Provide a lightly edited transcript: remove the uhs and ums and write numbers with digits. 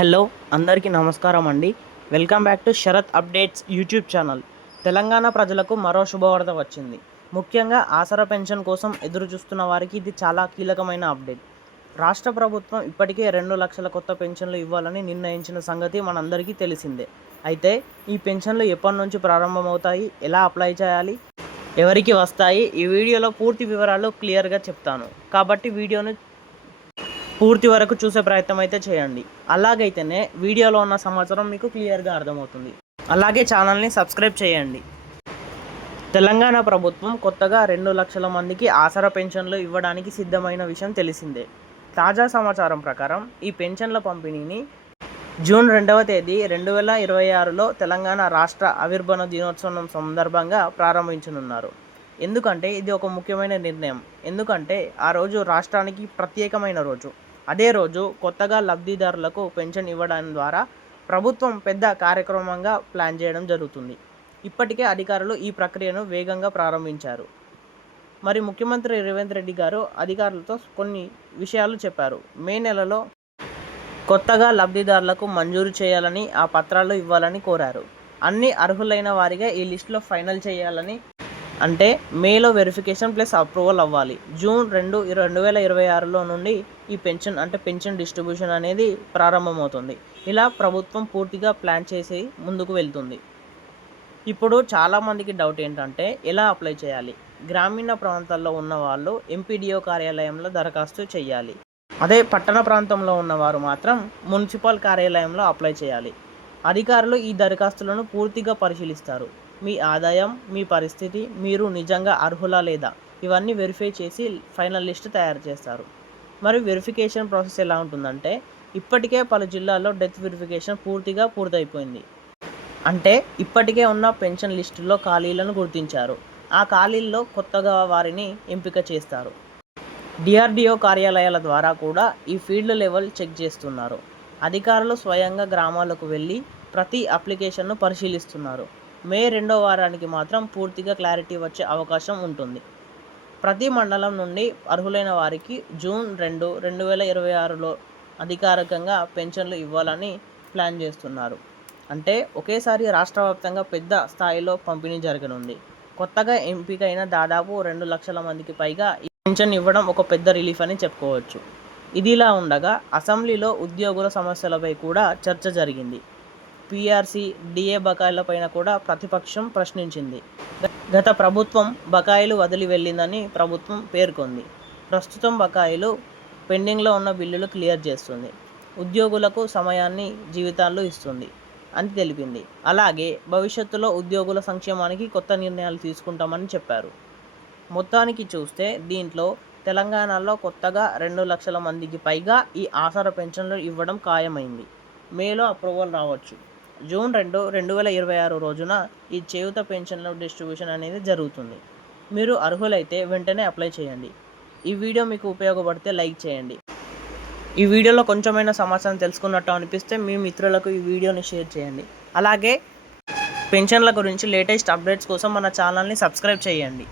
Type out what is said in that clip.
Hello అందరికీ నమస్కారం అండి. Welcome back to Sharath updates YouTube channel. Telangana ప్రజలకు మరో శుభవార్త వచ్చింది. ముఖ్యంగా ఆసరా పెన్షన్ కోసం ఎదురు చూస్తున్న వారికి ఇది చాలా కీలకమైన అప్డేట్. రాష్ట్ర ప్రభుత్వం ఇప్పటికే 2 లక్షల కొత్త పెన్షన్లు ఇవ్వాలని నిర్ణయించిన సంగతి మనందరికీ తెలిసిందే. అయితే ఈ పెన్షన్లు ఎప్పటి నుంచి ప్రారంభమవుతాయి, ఎలా అప్లై చేయాలి, ఎవరికి వస్తాయి, ఈ వీడియోలో పూర్తి వివరాలు క్లియర్గా చెప్తాను. కాబట్టి వీడియోను పూర్తి వరకు చూసే ప్రయత్నం అయితే చేయండి. అలాగైతేనే వీడియోలో ఉన్న సమాచారం మీకు క్లియర్గా అర్థమవుతుంది. అలాగే ఛానల్ని సబ్స్క్రైబ్ చేయండి. తెలంగాణ ప్రభుత్వం కొత్తగా 2 లక్షల మందికి ఆసరా పెన్షన్లు ఇవ్వడానికి సిద్ధమైన విషయం తెలిసిందే. తాజా సమాచారం ప్రకారం ఈ పెన్షన్ల పంపిణీని జూన్ 2వ తేదీ 2026లో తెలంగాణ రాష్ట్ర ఆవిర్భావ దినోత్సవం సందర్భంగా ప్రారంభించనున్నారు. ఎందుకంటే ఇది ఒక ముఖ్యమైన నిర్ణయం. ఎందుకంటే ఆ రోజు రాష్ట్రానికి ప్రత్యేకమైన రోజు. అదే రోజు కొత్తగా లబ్ధిదారులకు పెన్షన్ ఇవ్వడం ద్వారా ప్రభుత్వం పెద్ద కార్యక్రమంగా ప్లాన్ చేయడం జరుగుతుంది. ఇప్పటికే అధికారులు ఈ ప్రక్రియను వేగంగా ప్రారంభించారు. మరి ముఖ్యమంత్రి రేవంత్ రెడ్డి గారు అధికారులతో కొన్ని విషయాలు చెప్పారు. మే నెలలో కొత్తగా లబ్ధిదారులకు మంజూరు చేయాలని, ఆ పత్రాలు ఇవ్వాలని కోరారు. అన్ని అర్హులైన వారిగా ఈ లిస్టులో ఫైనల్ చేయాలని, అంటే మేలో వెరిఫికేషన్ ప్లస్ అప్రూవల్ అవ్వాలి. జూన్ 2, 2026లో నుండి ఈ పెన్షన్ డిస్ట్రిబ్యూషన్ అనేది ప్రారంభమవుతుంది. ఇలా ప్రభుత్వం పూర్తిగా ప్లాన్ చేసి ముందుకు వెళ్తుంది. ఇప్పుడు చాలామందికి డౌట్ ఏంటంటే ఎలా అప్లై చేయాలి. గ్రామీణ ప్రాంతాల్లో ఉన్న వాళ్ళు ఎంపీడీఓ కార్యాలయంలో దరఖాస్తు చేయాలి. అదే పట్టణ ప్రాంతంలో ఉన్నవారు మాత్రం మున్సిపల్ కార్యాలయంలో అప్లై చేయాలి. అధికారులు ఈ దరఖాస్తులను పూర్తిగా పరిశీలిస్తారు. మీ ఆదాయం, మీ పరిస్థితి, మీరు నిజంగా అర్హులా లేదా, ఇవన్నీ వెరిఫై చేసి ఫైనల్ లిస్ట్ తయారు చేస్తారు. మరి వెరిఫికేషన్ ప్రాసెస్ ఎలా ఉంటుందంటే, ఇప్పటికే పలు జిల్లాల్లో డెత్ వెరిఫికేషన్ పూర్తయిపోయింది. అంటే ఇప్పటికే ఉన్న పెన్షన్ లిస్టులో ఖాళీలను గుర్తించారు. ఆ ఖాళీల్లో కొత్తగా వారిని ఎంపిక చేస్తారు. డిఆర్డీఓ కార్యాలయాల ద్వారా కూడా ఈ ఫీల్డ్ లెవెల్ చెక్ చేస్తున్నారు. అధికారులు స్వయంగా గ్రామాలకు వెళ్ళి ప్రతి అప్లికేషన్ను పరిశీలిస్తున్నారు. మే 2వ వారానికి మాత్రం పూర్తిగా క్లారిటీ వచ్చే అవకాశం ఉంటుంది. ప్రతి మండలం నుండి అర్హులైన వారికి జూన్ 2, 2026లో అధికారికంగా పెన్షన్లు ఇవ్వాలని ప్లాన్ చేస్తున్నారు. అంటే ఒకేసారి రాష్ట్ర వ్యాప్తంగా పెద్ద స్థాయిలో పంపిణీ జరగనుంది. కొత్తగా ఎంపికైన దాదాపు 2 లక్షల మందికి పైగా ఈ పెన్షన్ ఇవ్వడం ఒక పెద్ద రిలీఫ్ అని చెప్పుకోవచ్చు. ఇదిలా ఉండగా అసెంబ్లీలో ఉద్యోగుల సమస్యలపై కూడా చర్చ జరిగింది. పీఆర్సీ, డిఏ బకాయిలపైన కూడా ప్రతిపక్షం ప్రశ్నించింది. గత ప్రభుత్వం బకాయిలు వదిలి వెళ్ళిందని ప్రభుత్వం పేర్కొంది. ప్రస్తుతం బకాయిలు పెండింగ్లో ఉన్న బిల్లులు క్లియర్ చేస్తుంది. ఉద్యోగులకు సమయాన్ని, జీవితాలు ఇస్తుంది అని తెలిపింది. అలాగే భవిష్యత్తులో ఉద్యోగుల సంక్షేమానికి కొత్త నిర్ణయాలు తీసుకుంటామని చెప్పారు. మొత్తానికి చూస్తే దీంట్లో తెలంగాణలో కొత్తగా 2 లక్షల మందికి పైగా ఈ ఆసరా పెన్షన్లు ఇవ్వడం ఖాయమైంది. మేలో అప్రూవల్ రావచ్చు. జూన్ 2, 2026 రోజున ఈ చేయూత పెన్షన్ల డిస్ట్రిబ్యూషన్ అనేది జరుగుతుంది. మీరు అర్హులైతే వెంటనే అప్లై చేయండి. ఈ వీడియో మీకు ఉపయోగపడితే లైక్ చేయండి. ఈ వీడియోలో కొంచెమైనా సమాచారం తెలుసుకున్నట్టు అనిపిస్తే మీ మిత్రులకు ఈ వీడియోని షేర్ చేయండి. అలాగే పెన్షన్ల గురించి లేటెస్ట్ అప్డేట్స్ కోసం మన ఛానల్ని సబ్స్క్రైబ్ చేయండి.